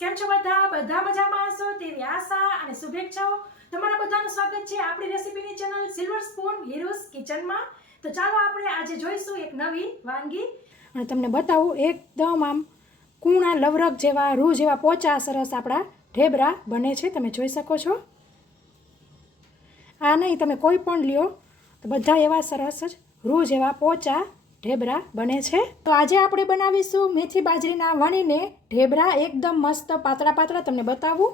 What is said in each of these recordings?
કેમ છો બધા મજામાં હશો તેવી આશા અને શુભેચ્છાઓ. તમારા બધાનું સ્વાગત છે આપણી રેસીપીની ચેનલ સિલ્વર સ્પૂન હીરોઝ કિચનમાં. તો ચાલો આપણે આજે જોઈશું એક નવી વાનગી અને તમને બતાવું એકદમ આમ કૂણા લવરક જેવા રૂ જેવા પોચા સરસ આપણા ઢેબરા બને છે. તમે જોઈ શકો છો. આ નહીં તમે કોઈ પણ લ્યો તો બધા એવા સરસ જ રૂ જેવા પોચા ઢેબરા બને છે. તો આજે આપણે બનાવીશું મેથી બાજરીના વણીને ઢેબરા એકદમ મસ્ત પાતળા પાતળા તમને બતાવું.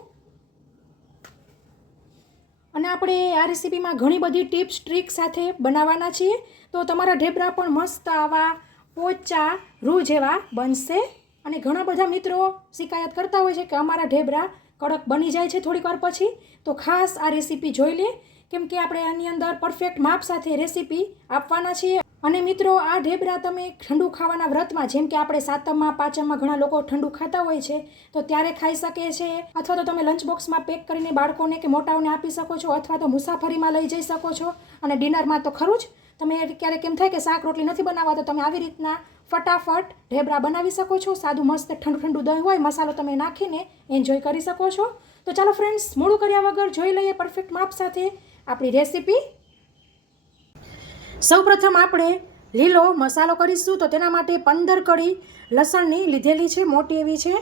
અને આપણે આ રેસીપીમાં ઘણી બધી ટિપ્સ ટ્રીક સાથે બનાવવાના છીએ. તો તમારા ઢેબરા પણ મસ્ત આવા પોચા રૂ જેવા બનશે. અને ઘણા બધા મિત્રો શિકાયત કરતા હોય છે કે અમારા ઢેબરા કડક બની જાય છે થોડીક વાર પછી. તો ખાસ આ રેસીપી જોઈ લે, કેમ કે આપણે આની અંદર પરફેક્ટ માપ સાથે રેસીપી આપવાના છીએ. અને મિત્રો આ ઢેબરા તમે ઠંડુ ખાવાના વ્રતમાં, જેમ કે આપણે સાતમમાં પાંચમમાં ઘણા લોકો ઠંડુ ખાતા હોય છે, તો ત્યારે ખાઈ શકે છે. અથવા તો તમે લંચ બોક્સમાં પેક કરીને બાળકોને કે મોટાઓને આપી શકો છો, અથવા તો મુસાફરીમાં લઈ જઈ શકો છો. અને ડિનરમાં તો ખરું જ. તમે ક્યારેક એમ થાય કે શાક રોટલી નથી બનાવવા, તો તમે આવી રીતના ફટાફટ ઢેબરા બનાવી શકો છો. સાદું મસ્ત ઠંડુ ઠંડુ દહીં હોય, મસાલો તમે નાખીને એન્જોય કરી શકો છો. તો ચાલો ફ્રેન્ડ્સ, મોડું કર્યા વગર જોઈ લઈએ પરફેક્ટ માપ સાથે આપણી રેસીપી. સૌપ્રથમ આપણે લીલો મસાલો કરીશું. તો તેના માટે 15 કળી લસણની લીધેલી છે, મોટી એવી છે.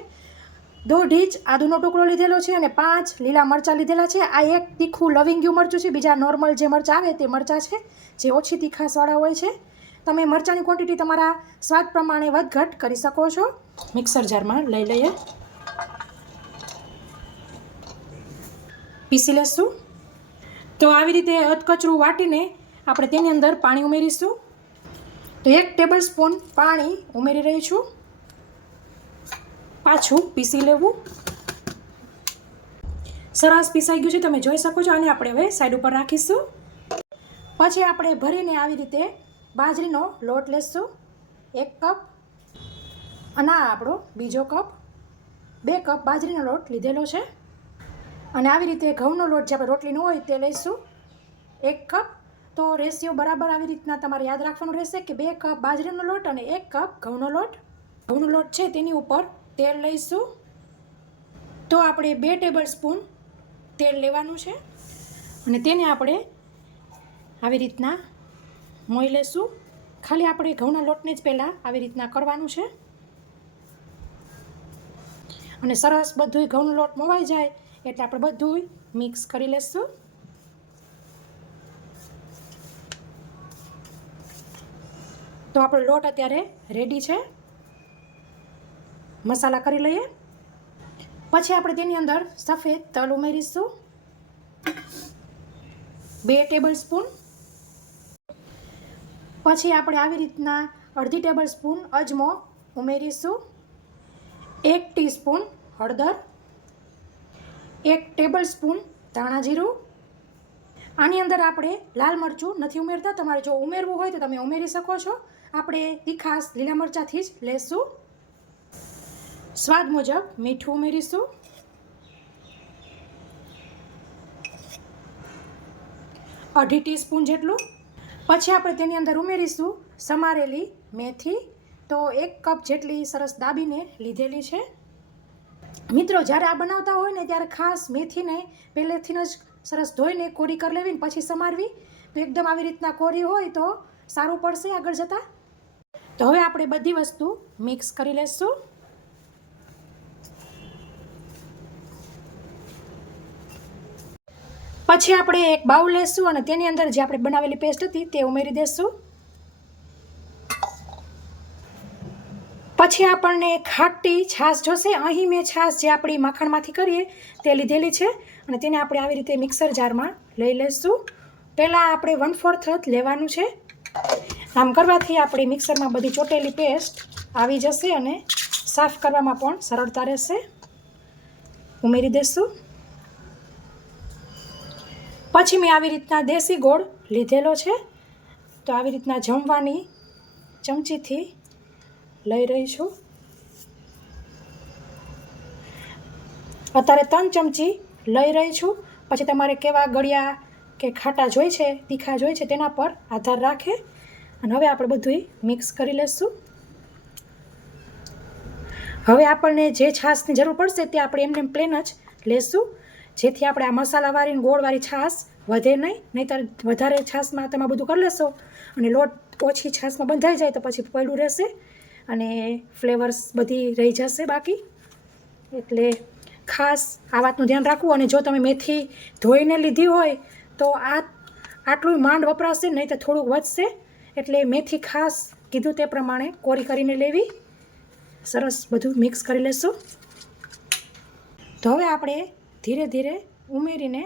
1.5 ઇંચ આદુનો ટુકડો લીધેલો છે અને 5 લીલા મરચાં લીધેલા છે. આ એક તીખું લવિંગિયું મરચું છે. બીજા નોર્મલ જે મરચાં આવે તે મરચાં છે, જે ઓછી તીખાસવાળા હોય છે. તમે મરચાંની ક્વોન્ટિટી તમારા સ્વાદ પ્રમાણે વધઘટ કરી શકો છો. મિક્સર જારમાં લઈ લઈએ, પીસી લેશું. તો આવી રીતે અધકચરું વાટીને આપણે તેની અંદર પાણી ઉમેરીશું. તો 1 ટેબલ સ્પૂન પાણી ઉમેરી રહી છું. પાછું પીસી લેવું. સરસ પીસાઈ ગયું છે, તમે જોઈ શકો છો. આને આપણે હવે સાઈડ ઉપર રાખીશું. પછી આપણે ભરીને આવી રીતે બાજરીનો લોટ લેશું, 1 કપ. અને આ આપણો બીજો કપ. 2 કપ બાજરીનો લોટ લીધેલો છે. અને આવી રીતે ઘઉંનો લોટ જે આપણે રોટલીનો હોય તે લઈશું, 1 કપ. તો રેશિયો બરાબર આવી રીતના તમારે યાદ રાખવાનું રહેશે કે 2 કપ બાજરીનો લોટ અને 1 કપ ઘઉંનો લોટ. ઘઉંનો લોટ છે તેની ઉપર તેલ લઈશું. તો આપણે 2 ટેબલ સ્પૂન તેલ લેવાનું છે અને તેને આપણે આવી રીતના મોઈ લેશું. ખાલી આપણે ઘઉંના લોટને જ પહેલાં આવી રીતના કરવાનું છે. અને સરસ બધું ઘઉંનો લોટ મોવાઈ જાય એટલે આપણે બધું મિક્સ કરી લેશું. તો આપણો લોટ અત્યારે રેડી છે. મસાલા કરી લઈએ. પછી આપણે તેની અંદર સફેદ તલ ઉમેરીશું, 2 ટેબલ સ્પૂન. પછી આપણે આવી રીતના અડધી ટેબલ સ્પૂન અજમો ઉમેરીશું, 1 ટીસ્પૂન હળદર, 1 ટેબલ સ્પૂન ધાણા જીરું. આની અંદર આપણે લાલ મરચું નથી ઉમેરતા. તમારે જો ઉમેરવું હોય તો તમે ઉમેરી શકો છો. આપણે તીખાશ લીલા મરચાંથી જ લેશું. સ્વાદ મુજબ મીઠું ઉમેરીશું. અડધી ટીસ્પૂન જેટલું. પછી આપણે તેની અંદર ઉમેરીશું સમારેલી મેથી. તો 1 કપ જેટલી સરસ દાબીને લીધેલી છે. મિત્રો, જ્યારે આ બનાવતા હોય ને ત્યારે ખાસ મેથીને પહેલેથી જ સરસ ધોઈને કોરી કરી લેવી ને પછી સમારવી. તો એકદમ આવી રીતના કોરી હોય તો સારું પડશે આગળ જતાં. તો હવે આપણે બધી વસ્તુ મિક્સ કરી લઈશું. પછી આપણે એક બાઉલ લેશું અને તેની અંદર જે આપણે બનાવેલી પેસ્ટ હતી તે ઉમેરી દઈશું. પછી આપણને ખાટી છાશ જોશે. અહીં મેં છાશ જે આપણી માખણમાંથી કરીએ તે લીધેલી છે અને તેને આપણે આવી રીતે મિક્સર જારમાં લઈ લઈશું. પહેલાં આપણે 1/4 લેવાનું છે. આમ કરવાથી આપણી મિક્સરમાં બધી ચોટેલી પેસ્ટ આવી જશે અને સાફ કરવામાં પણ સરળતા રહેશે. ઉમેરી દઈશું. પછી મેં આવી રીતના દેશી ગોળ લીધેલો છે. તો આવી રીતના જમવાની ચમચીથી લઈ રહી છું. અત્યારે 3 ચમચી લઈ રહી છું. પછી તમારે કેવા ગળ્યા કે ખાટા જોઈએ છે, તીખા જોઈએ છે, તેના પર આધાર રાખે. અને હવે આપણે બધું મિક્સ કરી લઈશું. હવે આપણને જે છાશની જરૂર પડશે તે આપણે એમને પ્લેન જ લેશું, જેથી આપણે આ મસાલાવાળી ને ગોળવાળી છાશ વધે નહીં. નહીંતર વધારે છાશમાં તમે બધું કરી લેશો અને લોટ ઓછી છાશમાં બંધાઈ જાય તો પછી પડ્યું રહેશે અને ફ્લેવર્સ બધી રહી જશે બાકી. એટલે ખાસ આ વાતનું ધ્યાન રાખવું. અને જો તમે મેથી ધોઈને લીધી હોય તો આટલું માંડ વપરાશે, નહીં તો થોડુંક વધશે. એટલે મેથી ખાસ કીધું તે પ્રમાણે કોરી કરીને લેવી. સરસ બધું મિક્સ કરી લેશું. તો હવે આપણે ધીરે ધીરે ઉમેરીને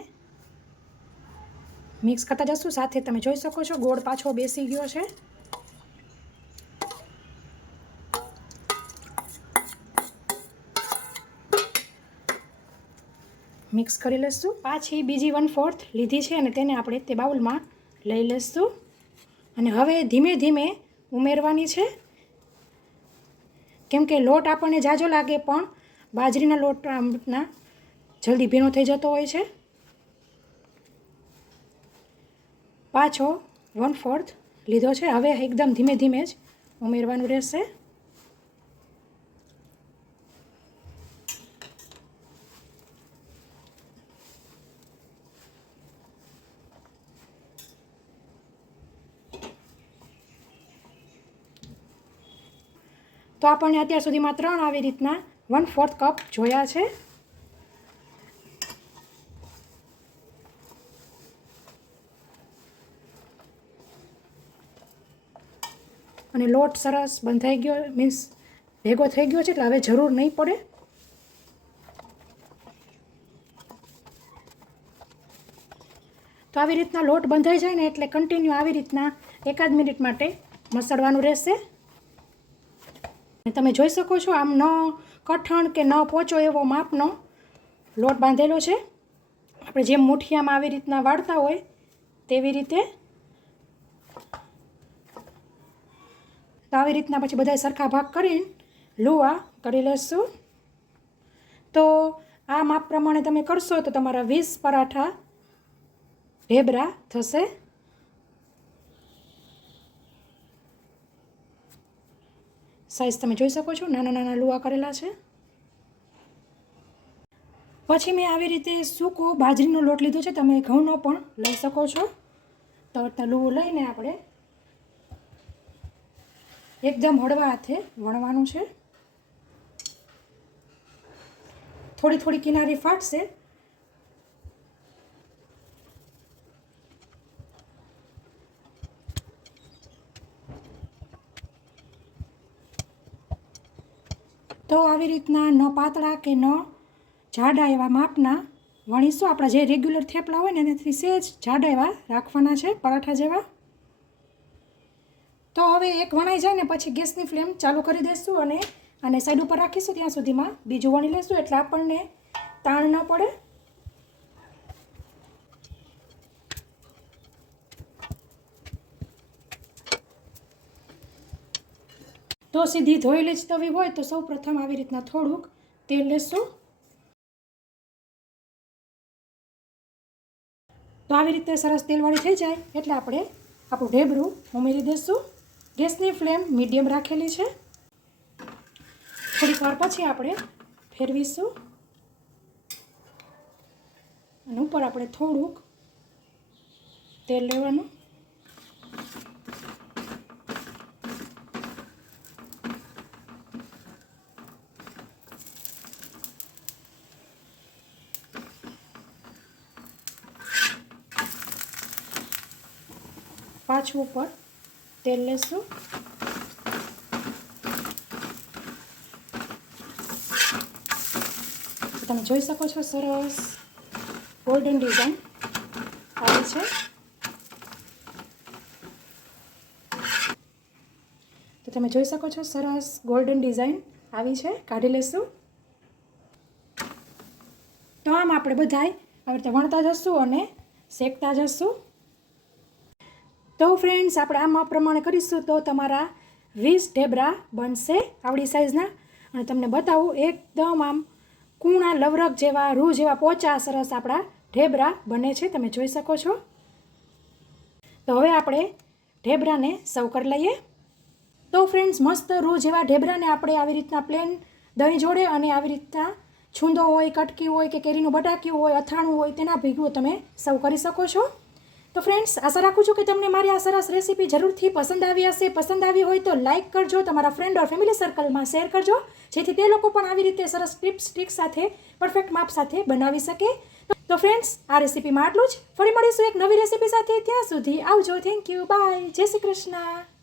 મિક્સ કરતા જશું. સાથે તમે જોઈ શકો છો ગોળ પાછો બેસી ગયો છે. મિક્સ કરી લઈશું. પાછી બીજી 1/4 લીધી છે અને તેને આપણે તે બાઉલમાં લઈ લઈશું અને હવે ધીમે ધીમે ઉમેરવાની છે, કેમ કે લોટ આપણને જાજો લાગે પણ બાજરીના લોટના જલ્દી ભીનો થઈ જતો હોય છે. પાછો 1/4 લીધો છે. હવે એકદમ ધીમે ધીમે જ ઉમેરવાનું રહેશે. તો આપણને અત્યાર સુધીમાં 3 આવી રીતના 1/4 કપ જોયા છે. અને લોટ સરસ બંધાઈ ગયો, મીન્સ ભેગો થઈ ગયો છે, એટલે હવે જરૂર નહીં પડે. તો આવી રીતના લોટ બંધાઈ જાય ને એટલે કન્ટિન્યુ આવી રીતના 1 મિનિટ માટે મસળવાનું રહેશે. તમે જોઈ શકો છો આમ ન કઠણ કે ન પોચો એવો માપનો લોટ બાંધેલો છે. આપણે જેમ મુઠિયામાં આવી રીતના વાળતા હોય તેવી રીતે. તો આવી રીતના પછી બધા સરખા ભાગ કરીને લુવા કરી લેશું. તો આ માપ પ્રમાણે તમે કરશો તો તમારા 20 પરાઠા ઢેબરા થશે. સાઈઝ તમે જોઈ શકો છો, નાના નાના લુવા કરેલા છે. પછી મેં આવી રીતે સૂકો બાજરીનો લોટ લીધો છે, તમે ઘઉંનો પણ લઈ શકો છો. તો લુવું લઈને આપણે એકદમ હળવા હાથે વણવાનું છે. થોડી થોડી કિનારી ફાટશે. તો આવી રીતના ન પાતળા કે ન જાડા એવા માપના વણીશું. આપણા જે રેગ્યુલર થેપલા હોય ને એનાથી સહેજ જાડા એવા રાખવાના છે, પરાઠા જેવા. તો હવે એક વણાઈ જાય ને પછી ગેસની ફ્લેમ ચાલુ કરી દઈશું અને આને સાઈડ ઉપર રાખીશું. ત્યાં સુધીમાં બીજું વણી લઈશું એટલે આપણને તાણ ન પડે. તો સીધી ધોયેલી જ તવી હોય તો સૌ પ્રથમ આવી રીતના થોડુંક તેલ લેશું. તો આવી રીતે સરસ તેલવાળી થઈ જાય એટલે આપણે આપણું ઢેબરું ઉમેરી દઈશું. ગેસની ફ્લેમ મીડિયમ રાખેલી છે. થોડીક વાર પછી આપણે ફેરવીશું અને ઉપર આપણે થોડુંક તેલ લેવાનું. પાછું ઉપર તેલ લેશું. તમે જોઈ શકો છો સરસ ગોલ્ડન ડિઝાઇન આવી છે. તો તમે જોઈ શકો છો સરસ ગોલ્ડન ડિઝાઇન આવી છે. કાઢી લેશું. તો આમ આપણે બધાય આવી રીતે વણતા જશું અને શેકતા જશું. તો ફ્રેન્ડ્સ આપણે આ માપ પ્રમાણે કરીશું તો તમારા 20 ઢેબરા બનશે આવડી સાઈઝના. અને તમને બતાવું એકદમ આમ કૂણા લવરક જેવા રૂ જેવા પોચા સરસ આપણા ઢેબરા બને છે. તમે જોઈ શકો છો. તો હવે આપણે ઢેબરાને સર્વ કરી લઈએ. તો ફ્રેન્ડ્સ મસ્ત રૂ જેવા ઢેબરાને આપણે આવી રીતના પ્લેન દહીં જોડે અને આવી રીતના છૂંદો હોય, કટકી હોય કે કેરીનું બટાક્યું હોય, અથાણું હોય તેના ભેગું તમે સર્વ કરી શકો છો. તો ફ્રેન્ડ્સ, આશા રાખું છું કે તમને મારી આ સરસ રેસીપી જરૂરથી પસંદ આવી હશે. પસંદ આવી હોય તો લાઇક કરજો, તમારા ફ્રેન્ડ ઓર ફેમિલી સર્કલમાં શેર કરજો, જેથી તે લોકો પણ આવી રીતે સરસ ટિપ્સ ટ્રિક્સ સાથે પરફેક્ટ માપ સાથે બનાવી શકે. તો ફ્રેન્ડ્સ, આ રેસીપીમાં આટલું જ. ફરી મળીશું એક નવી રેસીપી સાથે. ત્યાં સુધી આવજો. Thank you. બાય. જય શ્રી કૃષ્ણ.